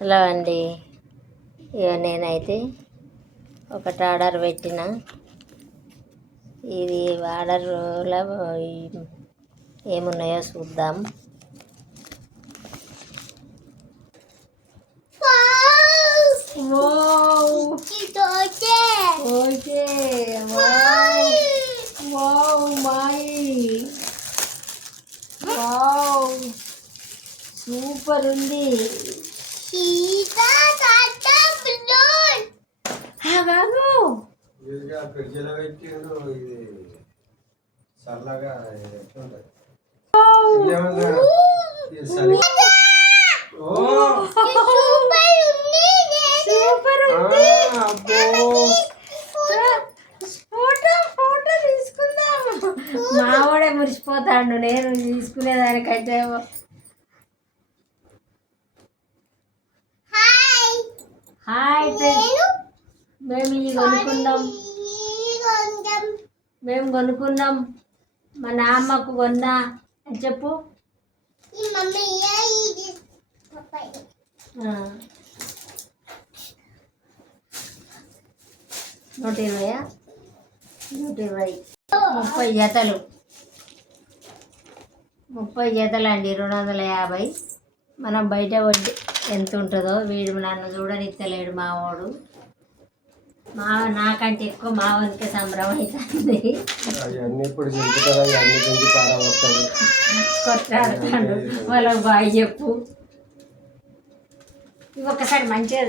Hello అండి. ఇక నేనైతే ఒకటి ఆర్డర్ పెట్టిన. ఇది ఆర్డర్లో ఏమున్నాయో చూద్దాం. సూపర్ ఉంది. మావాడే మురిసిపోతాడు నేను తీసుకునేదానికైతే. హాయ్ ఫ్రెండ్స్, మేము ఇది కొనుక్కున్నాం. మా నాన్నకు కొన్నా అని చెప్పు. 120 30 జతలు. 30 జతలు అండి, 250. మనం బయట వడ్డీ ఎంత ఉంటుందో వీడు నన్ను చూడనిత్తలేడు మావాడు. నాకంటే ఎక్కువ మావానికి సంబరం అవుతుంది. కొట్లాడుతాడు. వాళ్ళకి బాయ్ చెప్పు. ఇవి ఒక్కసారి మంచిగా